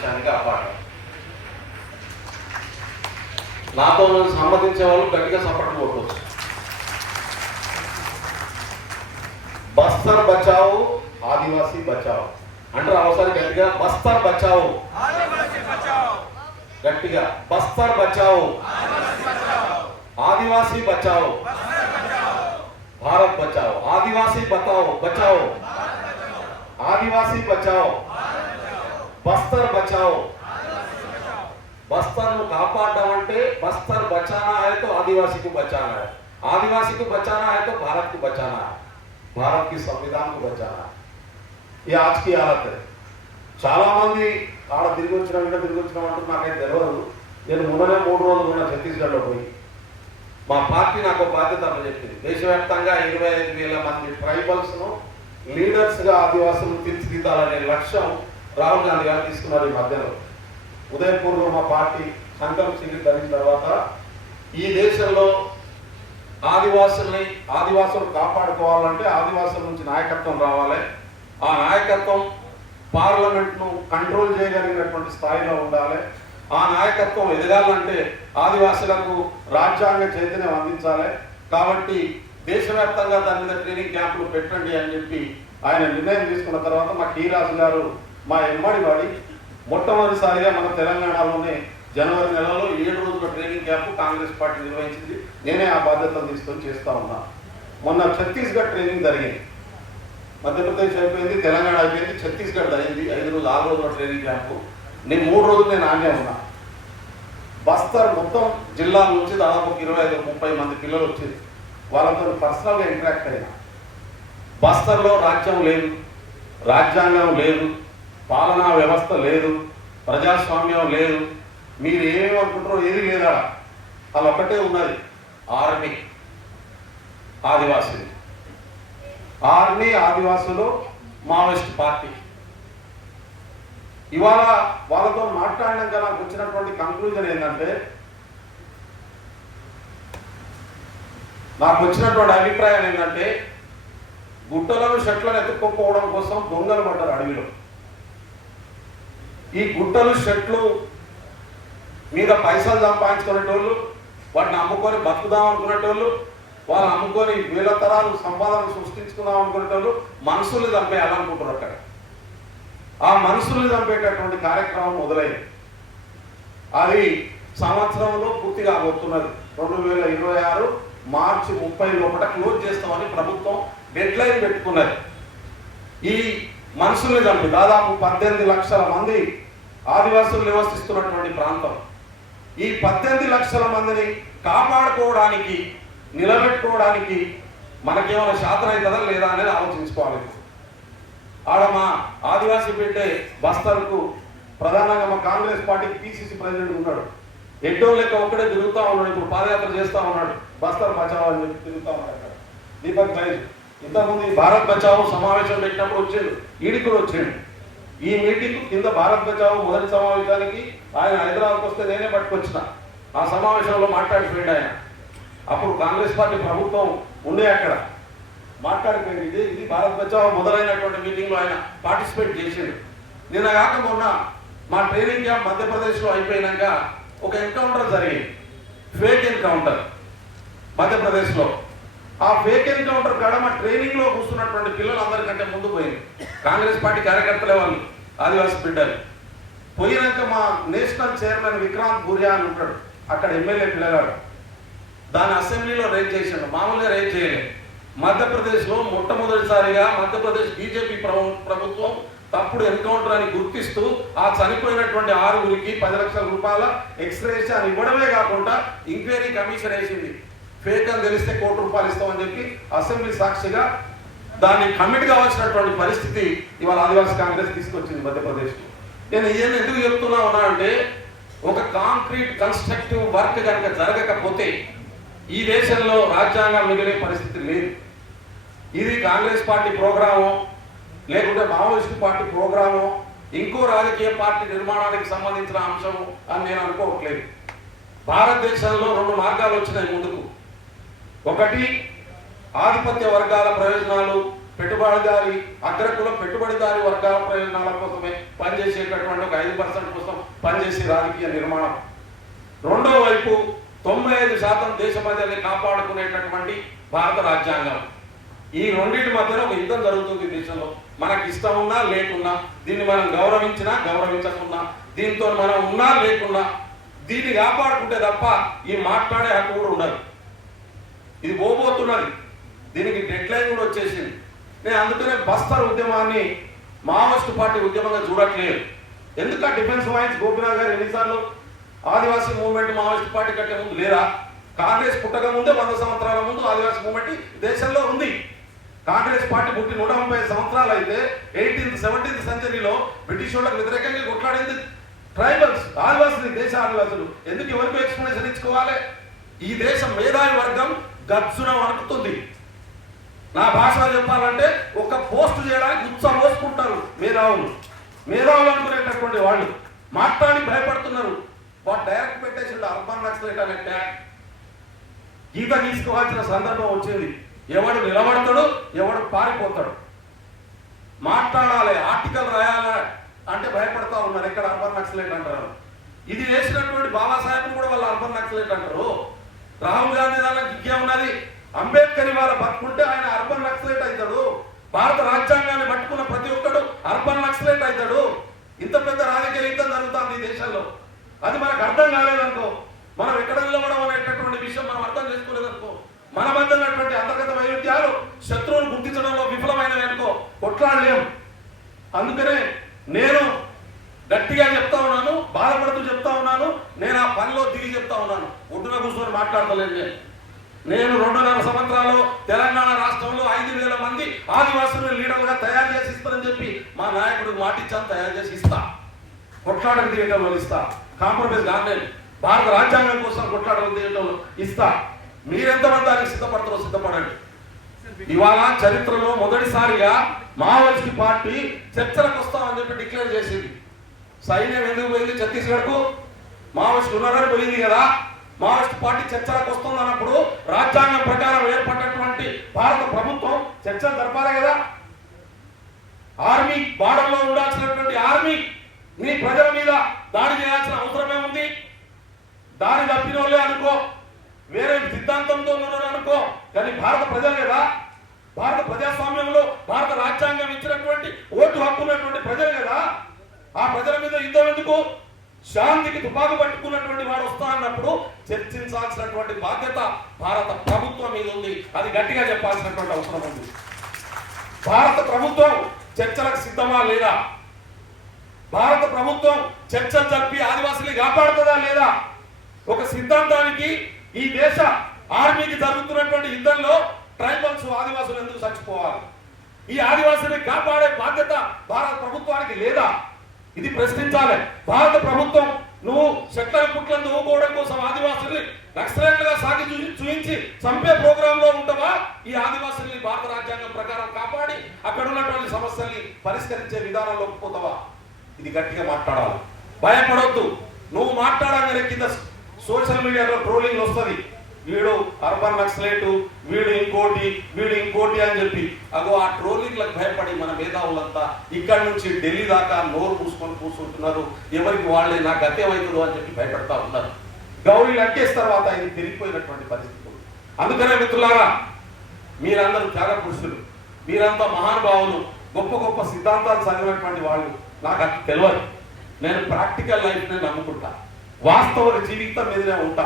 భారతదేశానికి కాపాడాలి. నాతో సమ్మతించే వాళ్ళు గట్టిగా సపోర్ట్ కొట్టవచ్చు. బస్తర్ బచావో ఆదివాసీ బచావో అంటారు. అవసరం గట్టిగా బస్తర్ బచావో, గట్టిగా బస్తర్ బచావో, ఆదివాసీ బచావో, भारत बचाओ, आदिवासी बताओ बचाओ, आदिवासी बचाओ, बस्तर बचाओ. बस्तर को कापाडम అంటే बस्तर बचाना है तो आदिवासी को बचाना है, आदिवासी को बचाना है तो भारत को बचाना है, भारत की संविधान को बचाना है. ये आज की हालत है. చాలా మంది ఆడ తిరిగి వచ్చినా అంటూ నాకైతే తెలియదు. నేను మొన్ననే 3 రోజులు ఉన్న ఛత్తీస్గఢ్లో పోయి మా పార్టీ నాకు బాధ్యత చెప్పింది. దేశవ్యాప్తంగా 25,000 మంది ట్రైబల్స్ను లీడర్స్గా ఆదివాసులు తీర్చిదిద్దాలనే లక్ష్యం రాహుల్ గాంధీ గారు తీసుకున్నారు. ఈ మధ్యలో ఉదయపూర్లో మా పార్టీ సంకల్ప స్వీకరించిన తర్వాత ఈ దేశంలో ఆదివాసులు కాపాడుకోవాలంటే ఆదివాసుల నుంచి నాయకత్వం రావాలి. ఆ నాయకత్వం పార్లమెంట్ను కంట్రోల్ చేయగలిగినటువంటి స్థాయిలో ఉండాలి. ఆ నాయకత్వం ఎదగాలంటే ఆదివాసులకు రాజ్యాంగ చైతన్యం అందించాలి. కాబట్టి దేశవ్యాప్తంగా దాని మీద ట్రైనింగ్ క్యాంపులు పెట్టండి అని చెప్పి ఆయన నిర్ణయం తీసుకున్న తర్వాత మా కీరాజు గారు మా ఎమ్మడి వాడి మొట్టమొదటిసారిగా మన తెలంగాణలోనే జనవరి నెలలో 7 రోజుల ట్రైనింగ్ క్యాంపు కాంగ్రెస్ పార్టీ నిర్వహించింది. నేనే ఆ బాధ్యతలు తీసుకొని చేస్తా ఉన్నా. మొన్న ఛత్తీస్గఢ్ ట్రైనింగ్ జరిగింది. మధ్యప్రదేశ్ అయిపోయింది, తెలంగాణ అయిపోయింది, ఛత్తీస్గఢ్ అయింది. 5 రోజులు 6 రోజుల ట్రైనింగ్ క్యాంపు. నేను 3 రోజులు నేను ఆగే ఉన్నా. బస్తర్ మొత్తం జిల్లాల నుంచి దాదాపు 25-30 మంది పిల్లలు వచ్చేది. వాళ్ళతో పర్సనల్గా ఇంటరాక్ట్ అయినా. బస్తర్లో రాజ్యం లేదు, రాజ్యాంగం లేదు, పాలనా వ్యవస్థ లేదు, ప్రజాస్వామ్యం లేదు. మీరు ఏమేమనుకుంటారో ఏది లేదా, అలా ఒక్కటే ఉన్నది, ఆర్మీ ఆదివాసులు. ఆర్మీ ఆదివాసులు మావోయిస్ట్ పార్టీ. ఇవాళ వాళ్ళతో మాట్లాడినాక నాకు వచ్చినటువంటి కంక్లూజన్ ఏంటంటే, నాకు వచ్చినటువంటి అభిప్రాయం ఏంటంటే, గుట్టలను షెట్లను ఎత్తుక్కోపోవడం కోసం దొంగలు పడ్డారు అడవిలో. ఈ గుట్టలు షెట్లు మీద పైసలు సంపాదించుకునేటోళ్ళు, వాటిని అమ్ముకొని బతుకుదాం అనుకునేటోళ్ళు, వాళ్ళు అమ్ముకొని వేల తరాలు సంపాదన సృష్టించుకుందాం అనుకునేటోళ్ళు మనుషుల్ని చంపేయాలనుకుంటారు. అక్కడ ఆ మనుషుల్ని చంపేటటువంటి కార్యక్రమం మొదలైంది. అది సంవత్సరంలో పూర్తిగా అవుతున్నది. 2026 మార్చి 30 లోపల క్లోజ్ చేస్తామని ప్రభుత్వం డెడ్ లైన్ పెట్టుకున్నది. ఈ మనుషుల్ని చంపి దాదాపు 18 లక్షల మంది ఆదివాసులు నివసిస్తున్నటువంటి ప్రాంతం. ఈ 18 లక్షల మందిని కాపాడుకోవడానికి, నిలబెట్టుకోవడానికి మనకేమైనా శాతం అవుతుందా లేదా అనేది ఆలోచించుకోవాలి. ఆడ మా ఆదివాసీ పెట్టే బస్తర్కు ప్రధానంగా మా కాంగ్రెస్ పార్టీకి పిసిసి ప్రెసిడెంట్ ఉన్నాడు. ఎడ్డో లెక్క ఒక్కడే తిరుగుతూ ఉన్నాడు. ఇప్పుడు పాదయాత్ర చేస్తూ ఉన్నాడు. బస్తర్ బచావో అని చెప్పి తిరుగుతూ ఉన్నాడు. దీపక్ జైన్ ఇంతకుముందు భారత్ బచావో సమావేశం పెట్టినప్పుడు వచ్చాడు, ఈడికి కూడా వచ్చాడు. ఈ మీటింగ్ కింద భారత్ బచావో మొదటి సమావేశానికి ఆయన హైదరాబాద్కి వస్తే నేనే పట్టుకొచ్చిన. ఆ సమావేశంలో మాట్లాడిపోయాడు ఆయన. అప్పుడు కాంగ్రెస్ పార్టీ ప్రభుత్వం ఉండే అక్కడ మాట్లాడిపోయింది. ఇది భారత్ బచావో మొదలైనటువంటి మీటింగ్లో ఆయన పార్టిసిపేట్ చేసాడు. నిన్న కాక మొన్న మా ట్రైనింగ్ క్యాంప్ మధ్యప్రదేశ్లో అయిపోయినాక ఒక ఎన్కౌంటర్ జరిగింది, ఫేక్ ఎన్కౌంటర్ మధ్యప్రదేశ్లో. ఆ ఫేక్ ఎన్కౌంటర్ కాడ మా ట్రైనింగ్లో కూర్చున్నటువంటి పిల్లలు అందరికంటే ముందు పోయింది. కాంగ్రెస్ పార్టీ కార్యకర్తలే వాళ్ళు, ఆదివాసీ బిడ్డలు. పోయినాక మా నేషనల్ చైర్మన్ విక్రాంత్ బూరియా అని ఉంటాడు, అక్కడ ఎమ్మెల్యే పిల్లగాడు. దాన్ని అసెంబ్లీలో రేజ్ చేశాడు, మామూలుగా రేజ్ చేయలేదు. మధ్యప్రదేశ్లో మొట్టమొదటిసారిగా మధ్యప్రదేశ్ బీజేపీ ప్రభుత్వం తప్పుడు ఎన్కౌంటర్ అని గుర్తిస్తూ ఆ చనిపోయినటువంటి 6గురికి 10 లక్షల రూపాయల ఎక్స్గ్రేషన్ ఇవ్వడమే కాకుండా ఎంక్వైరీ కమిషన్ వేసింది. ఫేక్ అని తెలిస్తే ₹1 కోటి ఇస్తామని చెప్పి అసెంబ్లీ సాక్షిగా దాన్ని కమిట్ కావాల్సినటువంటి పరిస్థితి ఇవాళ ఆదివాసీ కాంగ్రెస్ తీసుకొచ్చింది మధ్యప్రదేశ్లో. నేను ఇవన్నీ ఎందుకు చెప్తున్నా ఉన్నా అంటే, ఒక కాంక్రీట్ కన్స్ట్రక్టివ్ వర్క్ కనుక జరగకపోతే ఈ దేశంలో రాజ్యాంగం మిగిలే పరిస్థితి లేదు. ఇది కాంగ్రెస్ పార్టీ ప్రోగ్రామో లేకుంటే మావోయిస్టు పార్టీ ప్రోగ్రామో ఇంకో రాజకీయ పార్టీ నిర్మాణానికి సంబంధించిన అంశము అని నేను అనుకోవట్లేదు. భారతదేశంలో 2 మార్గాలు వచ్చినాయి ముందుకు. ఒకటి, ఆధిపత్య వర్గాల ప్రయోజనాలు పెట్టుబడిదారి అగ్రకుల పెట్టుబడిదారి వర్గాల ప్రయోజనాల కోసమే పనిచేసేటటువంటి ఒక 5% కోసం పనిచేసే రాజకీయ నిర్మాణం. రెండో వైపు 95% దేశ ప్రజల్ని కాపాడుకునేటటువంటి భారత రాజ్యాంగం. ఈ రెండింటి మధ్యలో ఒక యుద్ధం జరుగుతుంది దేశంలో. మనకి ఇష్టం ఉన్నా లేకున్నా, దీన్ని మనం గౌరవించినా గౌరవించకున్నా, దీంతో మనం ఉన్నా లేకున్నా, దీన్ని కాపాడుకుంటే తప్ప ఈ మాట్లాడే హక్కు కూడా ఉండదు. ఇది పోబోతున్నది, దీనికి డెడ్ లైన్ కూడా వచ్చేసింది. నేను అందుకనే బస్తర్ ఉద్యమాన్ని మావోయిస్టు పార్టీ ఉద్యమంగా చూడట్లేదు. ఎందుకు డిఫెన్స్ వాయిన్స్ గోపినాథ్ గారు ఎన్నిసార్లు ఆదివాసీ మూవ్మెంట్ మావోయిస్టు పార్టీ కంటే ముందు లేరా? కాంగ్రెస్ పుట్టక ముందే 100 సంవత్సరాల ముందు ఆదివాసీ మూవ్మెంట్ దేశంలో ఉంది. కాంగ్రెస్ పార్టీ పుట్టి 130 సంవత్సరాలు అయితే 17th సెంచరీలో బ్రిటిష్ వాళ్ళకి వ్యతిరేకంగా కొట్లాడింది ట్రైబల్స్, ఆదివాసులు, దేశ ఆదివాసులు. ఎందుకు ఎవరికి ఎక్స్ప్లెనేషన్ ఇచ్చుకోవాలి? ఈ దేశం మేధావి వర్గం గర్జున వణుకుతుంది. నా భాషలో చెప్పాలంటే ఒక పోస్ట్ చేయడానికి ఉత్సాహం పోసుకుంటారు మేధావులు అనుకునేటటువంటి వాళ్ళు. మాట్లాడి భయపడుతున్నారు. వాడు డైరెక్ట్ పెట్టేసి అర్బన్ నక్సలైట్ అనే ట్యాగ్ గీత తీసుకోవాల్సిన సందర్భం వచ్చింది. ఎవడు నిలబడతాడు, ఎవడు పారిపోతాడు. మాట్లాడాలి, ఆర్టికల్ రాయాలి అంటే భయపడతా ఉన్నారు. ఎక్కడ అర్బన్ నక్సలైట్ అంటారు. ఇది వేసినటువంటి బాబాసాహెబ్ కూడా వాళ్ళు అర్బన్ నక్సలైట్ అంటారు. రాహుల్ గాంధీ దానికి ఇంకే ఉన్నది. అంబేద్కర్ వాళ్ళ పట్టుకుంటే ఆయన అర్బన్ నక్సలైట్ అవుతాడు. భారత రాజ్యాంగాన్ని పట్టుకున్న ప్రతి ఒక్కడు అర్బన్ నక్సలైట్ అవుతాడు. ఇంత పెద్ద రాజకీయ యుద్ధం జరుగుతుంది ఈ దేశంలో. అది మనకు అర్థం కాలేదనుకో, మనం ఎక్కడ నిలబడం అనేటటువంటి విషయం మనం అర్థం చేసుకోలేదనుకో, మన మధ్య ఉన్నటువంటి అంతర్గత వైవిధ్యాలు శత్రువును గుర్తించడంలో విఫలమైనవి అనుకో, కొట్లాడలేం. అందుకనే నేను గట్టిగా చెప్తా ఉన్నాను, బాధపడుతూ చెప్తా ఉన్నాను. నేను ఆ పనిలో దిగి చెప్తా ఉన్నాను. ఒడ్డున కూర్చొని మాట్లాడతలేదు. నేను 2.5 సంవత్సరాలు తెలంగాణ రాష్ట్రంలో 5,000 మంది ఆదివాసులను లీడర్లుగా తయారు చేసి ఇస్తానని చెప్పి మా నాయకుడు మాటిచ్చాను. తయారు చేసి ఇస్తా, కొట్లాడలు తీయటంలో ఇస్తా, కాంప్రమైజ్ కాలేదు. భారత రాజ్యాంగం కోసం కొట్లాడలు తీయటంలో ఇస్తా. మీరెంతమంది దానికి సిద్ధపడతారో సిద్ధపడండి. ఇవాళ చరిత్రలో మొదటిసారిగా మావోయిస్ట్ పార్టీ చర్చలకు వస్తామని చెప్పి డిక్లేర్ చేసింది. సైన్యం ఎందుకు పోయింది ఛత్తీస్గఢ్కు? మావోయిస్టులు ఉన్నారని పోయింది కదా. మావోయిస్ట్ పార్టీ చర్చలకు వస్తుంది అన్నప్పుడు రాజ్యాంగం ప్రకారం ఏర్పడినటువంటి భారత ప్రభుత్వం చర్చలు జరపాలి కదా. ఆర్మీ బార్డర్లో ఉండాల్సినటువంటి ఆర్మీ మీ ప్రజల మీద దాడి చేయాల్సిన అవసరమే ఉంది. దాడి తప్పిన వాళ్ళే అనుకో, వేరే సిద్ధాంతంతో ఉన్నారు అనుకో, కానీ భారత ప్రజలు కదా. భారత ప్రజాస్వామ్యంలో భారత రాజ్యాంగం ఇచ్చినటువంటి ఓటు హక్కు ఉన్నటువంటి ప్రజలు కదా. ఆ ప్రజల మీద యుద్ధం ఎందుకు? శాంతికి తుపాకు పట్టుకున్నటువంటి వాడు వస్తా అన్నప్పుడు చర్చించాల్సినటువంటి బాధ్యత భారత ప్రభుత్వం మీద ఉంది. అది గట్టిగా చెప్పాల్సినటువంటి అవసరం ఉంది. భారత ప్రభుత్వం చర్చలకు సిద్ధమా లేదా? భారత ప్రభుత్వం చర్చలు జరిపి ఆదివాసుల్ని కాపాడుతుందా లేదా? ఒక సిద్ధాంతానికి ఈ దేశ ఆర్మీకి జరుగుతున్నటువంటి యుద్ధంలో ట్రైబల్స్ ఆదివాసులు ఎందుకు చచ్చిపోవాలి? ఈ ఆదివాసుల్ని కాపాడే బాధ్యత భారత ప్రభుత్వానికి లేదా? ఇది ప్రశ్నించాలి. భారత ప్రభుత్వం నువ్వు చెట్ల పుట్లను దువ్వుకోవడం కోసం ఆదివాసుల్ని నక్సలైట్లుగా సాగి చూపించి చంపే ప్రోగ్రామ్ లో ఉంటావా? ఈ ఆదివాసుల్ని భారత రాజ్యాంగం ప్రకారం కాపాడి అక్కడ ఉన్నటువంటి సమస్యల్ని పరిష్కరించే విధానంలో పోతావా? ఇది గట్టిగా మాట్లాడాలి. భయపడొద్దు. నువ్వు మాట్లాడగానే కింద సోషల్ మీడియాలో ట్రోలింగ్ వస్తుంది. వీడు అర్బన్ నక్సలైట్, వీడు ఇంకోటి అని చెప్పి. అగో ఆ ట్రోలింగ్లకు భయపడి మన మేధావులంతా ఇక్కడి నుంచి ఢిల్లీ దాకా నోరు పూసుకొని కూర్చుంటున్నారు. ఎవరికి వాళ్ళే నా గత్యమవుతుందో అని చెప్పి భయపడతా ఉన్నారు. గౌరీలు అక్కేసిన తర్వాత ఇది తిరిగిపోయినటువంటి పరిస్థితులు. అందుకనే మిత్రులారా, మీరందరూ త్యాగ పురుషులు, మీరంతా మహానుభావులు, గొప్ప గొప్ప సిద్ధాంతాలు చదివినటువంటి వాళ్ళు. నాకు అది తెలియదు. నేను ప్రాక్టికల్ లైఫ్ని నమ్ముకుంటా, వాస్తవ జీవితం మీదనే ఉంటా.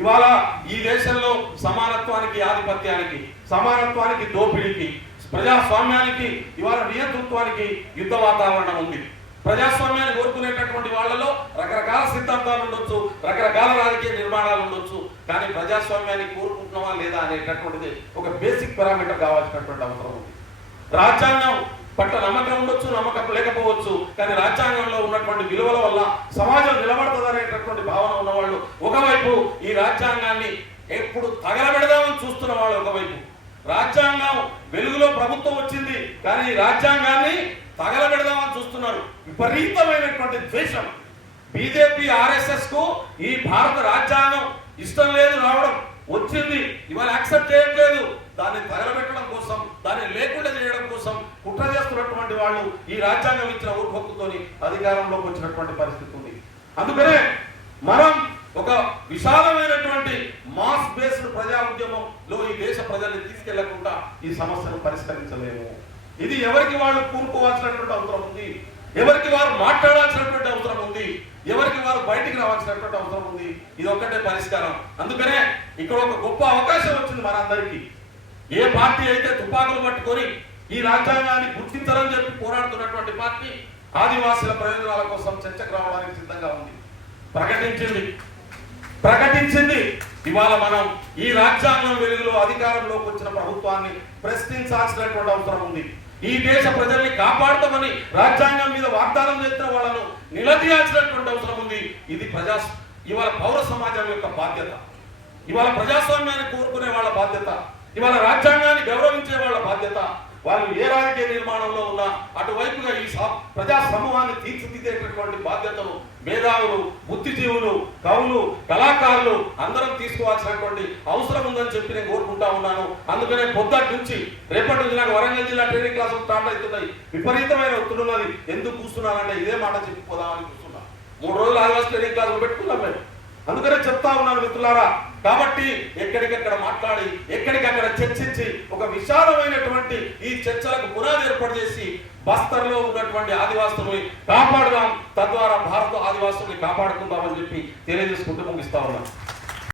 ఇవాళ ఈ దేశంలో సమానత్వానికి, ఆధిపత్యానికి, సమానత్వానికి, దోపిడీకి, ప్రజాస్వామ్యానికి, ఇవాళ నియంతృత్వానికి యుద్ధ వాతావరణం ఉంది. ప్రజాస్వామ్యాన్ని కోరుకునేటటువంటి వాళ్ళలో రకరకాల సిద్ధాంతాలు ఉండొచ్చు, రకరకాల రాజకీయ నిర్మాణాలు ఉండొచ్చు. కానీ ప్రజాస్వామ్యాన్ని కోరుకుంటున్నావా లేదా అనేటటువంటిది ఒక బేసిక్ పారామీటర్ కావాల్సినటువంటి అవసరం ఉంది. రాజ్యాంగం పట్ల నమ్మకం ఉండొచ్చు, నమ్మకం లేకపోవచ్చు. కానీ రాజ్యాంగంలో ఉన్నటువంటి విలువల వల్ల సమాజం నిలబడుతుంది అనేటటువంటి భావన ఉన్నవాళ్ళు ఒకవైపు, ఈ రాజ్యాంగాన్ని ఎప్పుడు తగలబెడదామని చూస్తున్న వాళ్ళు ఒకవైపు. రాజ్యాంగం వెలుగులో ప్రభుత్వం వచ్చింది, కానీ ఈ రాజ్యాంగాన్ని తగలబెడదామని చూస్తున్నారు. విపరీతమైనటువంటి ద్వేషం. బీజేపీ ఆర్ఎస్ఎస్ కు ఈ భారత రాజ్యాంగం ఇష్టం లేదు, రావడం వచ్చింది, ఇవాళ యాక్సెప్ట్ చేయట్లేదు. దాన్ని తగలబెట్టడం కోసం, దాన్ని లేకుండా చేయడం కోసం కుట్ర చేస్తున్నటువంటి వాళ్ళు ఈ రాజ్యాంగం ఇచ్చిన ఓటు హక్కుతోని అధికారంలోకి వచ్చినటువంటి పరిస్థితి ఉంది. అందుకనే మనం ఒక విశాలమైనటువంటి మాస్ బేస్డ్ ప్రజా ఉద్యమంలో ఈ దేశ ప్రజల్ని తీసుకెళ్లకుండా ఈ సమస్యను పరిష్కరించలేము. ఇది ఎవరికి వాళ్ళు కూరుకోవాల్సినటువంటి అవసరం ఉంది, ఎవరికి వారు మాట్లాడాల్సినటువంటి అవసరం ఉంది, ఎవరికి వారు బయటికి రావాల్సినటువంటి అవసరం ఉంది. ఇది ఒక్కటే పరిష్కారం. అందుకనే ఇక్కడ ఒక గొప్ప అవకాశం వచ్చింది మనందరికీ. ఏ పార్టీ అయితే తుపాకులు పట్టుకొని ఈ రాజ్యాంగాన్ని గుర్తించాలని చెప్పి పోరాడుతున్నటువంటి పార్టీ ఆదివాసీల ప్రయోజనాల కోసం చర్చకు రావడానికి సిద్ధంగా ఉంది, ప్రకటించింది. ఇవాళ మనం ఈ రాజ్యాంగం వెలుగులో అధికారంలోకి వచ్చిన ప్రభుత్వాన్ని ప్రశ్నించాల్సినటువంటి అవసరం ఉంది. ఈ దేశ ప్రజల్ని కాపాడుతామని రాజ్యాంగం మీద వాగ్దానం చేసిన వాళ్ళను నిలదీయాల్సినటువంటి అవసరం ఉంది. ఇది ఇవాళ పౌర సమాజం యొక్క బాధ్యత, ఇవాళ ప్రజాస్వామ్యాన్ని కోరుకునే వాళ్ళ బాధ్యత, ఇవాళ రాజ్యాంగాన్ని గౌరవించే వాళ్ళ బాధ్యత. వాళ్ళు ఏ రాజకీయ నిర్మాణంలో ఉన్నా అటువైపుగా ఈ ప్రజా సమూహాన్ని తీర్చిదిద్దేటటువంటి బాధ్యతను మేధావులు, బుద్ధిజీవులు, కవులు, కళాకారులు అందరం తీసుకోవాల్సినటువంటి అవసరం ఉందని చెప్పి నేను కోరుకుంటా ఉన్నాను. అందుకనే పొద్దుటి నుంచి రేపటి నుంచి నాకు వరంగల్ జిల్లా ట్రైనింగ్ క్లాసులు స్టార్ట్ అవుతున్నాయి. విపరీతమైన ఒత్తిడి ఉన్నది. ఎందుకు కూర్చున్నానంటే ఇదే మాట చెప్పిపోదామని కూర్చున్నా. 3 రోజులు ఆదివాసీ ట్రైనింగ్ క్లాసులు పెట్టుకున్నాం మేము. అందుకనే చెప్తా ఉన్నాను మిత్రులారా. కాబట్టి ఎక్కడికక్కడ మాట్లాడి, ఎక్కడికక్కడ చర్చించి ఒక విశాలమైనటువంటి ఈ చర్చలకు పునాది ఏర్పాటు చేసి బస్తర్లో ఉన్నటువంటి ఆదివాసుల్ని కాపాడుదాం. తద్వారా భారత ఆదివాసుల్ని కాపాడుకుందామని చెప్పి తెలియజేసుకుంటూ ముగిస్తా ఉన్నాను.